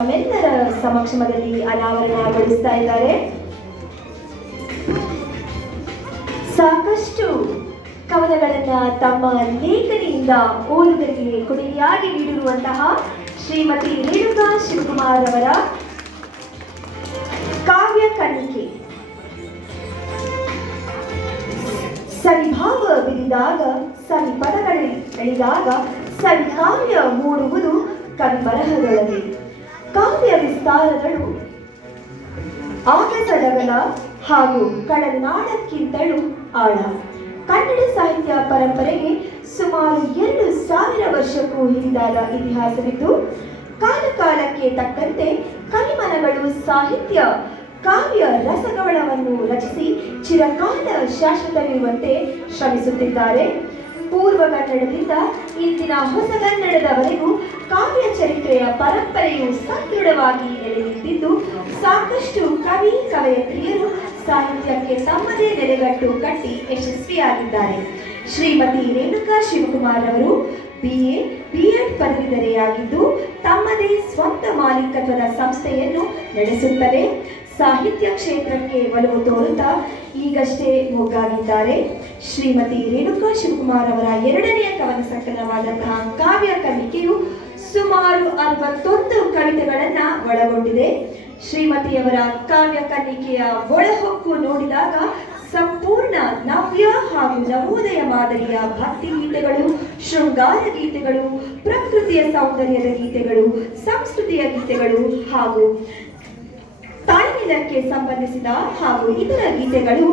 ನಮ್ಮೆಲ್ಲರ ಸಮಕ್ಷಮದಲ್ಲಿ ಅನಾವರಣಗೊಳಿಸ್ತಾ ಇದ್ದಾರೆ. ಸಾಕಷ್ಟು ಕವನಗಳನ್ನ ತಮ್ಮ ಲೇಖನಿಯಿಂದ ಓದುಗರಿಗೆ ಕೊಡುಗೆಯಾಗಿ ನೀಡಿರುವಂತಹ ಶ್ರೀಮತಿ ರೇಣುಕಾ ಶಿವಕುಮಾರ್ ಅವರ ಕಾವ್ಯ ಕಣಿಕೆ. ಸರಿಭಾವ ಬಿರಿದಾಗ ಎಳೆದಾಗ ಸರಿ ಕಾವ್ಯ ಮೂಡುವುದು ಕವಿ ಬರಹದೊಳಗೆ ಕಾವ್ಯ ವಿಸ್ತಾರಗಳು ಆಗಸಡಗಲ ಹಾಗೂ ಕಡಲ್ನಾಡಕ್ಕಿಂತಲೂ ಆಳ. ಕನ್ನಡ ಸಾಹಿತ್ಯ ಪರಂಪರೆಗೆ ಸುಮಾರು ಎರಡು ಸಾವಿರ ವರ್ಷಕ್ಕೂ ಹಿಂದಾದ ಇತಿಹಾಸವಿದ್ದು ಕಾಲ ಕಾಲಕ್ಕೆ ತಕ್ಕಂತೆ ಕವಿಮನಗಳು ಸಾಹಿತ್ಯ, ಕಾವ್ಯ ರಸಗವಳವನ್ನು ರಚಿಸಿ ಚಿರಕಾಲ ಶಾಶ್ವತವಿರುವಂತೆ ಶ್ರಮಿಸುತ್ತಿದ್ದಾರೆ. ಪೂರ್ವ ಕನ್ನಡದಿಂದ ಇಂದಿನ ಹೊಸ ಕನ್ನಡದವರೆಗೂ ಕಾವ್ಯ ಚರಿತ್ರೆಯ ಪರಂಪರೆಯು ಸದೃಢವಾಗಿ ನೆಲೆ ನಿಂತಿದ್ದು ಸಾಕಷ್ಟು ಕವಿ ಕವಯತ್ರಿಯರು ಸಾಹಿತ್ಯಕ್ಕೆ ತಮ್ಮದೇ ನೆಲೆಗಟ್ಟು ಕಟ್ಟಿ ಯಶಸ್ವಿಯಾಗಿದ್ದಾರೆ. ಶ್ರೀಮತಿ ರೇಣುಕಾ ಶಿವಕುಮಾರ್ ಅವರು ಬಿ ಎ ಬಿ ಎಡ್ ಪದವೀಧರೆಯಾಗಿದ್ದು, ತಮ್ಮದೇ ಸ್ವಂತ ಮಾಲೀಕತ್ವದ ಸಂಸ್ಥೆಯನ್ನು ನಡೆಸುತ್ತದೆ ಸಾಹಿತ್ಯ ಕ್ಷೇತ್ರಕ್ಕೆ ಒಲವು ತೋರುತ್ತಾ ಈಗಷ್ಟೇ ಮೊಗ್ಗಾಗಿದ್ದಾರೆ. ಶ್ರೀಮತಿ ರೇಣುಕಾ ಶಿವಕುಮಾರ್ ಅವರ ಎರಡನೆಯ ಕವನ ಸಂಕಲನವಾದಂತಹ ಕಾವ್ಯ ಕಲಿಕೆಯು ಸುಮಾರು ಅರವತ್ತೊಂದು ಕವಿತೆಗಳನ್ನ ಒಳಗೊಂಡಿದೆ. ಶ್ರೀಮತಿಯವರ ಕಾವ್ಯ ಕನ್ನಿಕೆಯ ಒಳಹೊಕ್ಕು ನೋಡಿದಾಗ ಸಂಪೂರ್ಣ ನವ್ಯ ಹಾಗೂ ನವೋದಯ ಮಾದರಿಯ ಭಕ್ತಿ ಗೀತೆಗಳು, ಶೃಂಗಾರ ಗೀತೆಗಳು, ಪ್ರಕೃತಿಯ ಸೌಂದರ್ಯದ ಗೀತೆಗಳು, ಸಂಸ್ಕೃತಿಯ ಗೀತೆಗಳು ಹಾಗೂ ತಾಳ್ಮೆದಕ್ಕೆ ಸಂಬಂಧಿಸಿದ ಹಾಗೂ ಇತರ ಗೀತೆಗಳು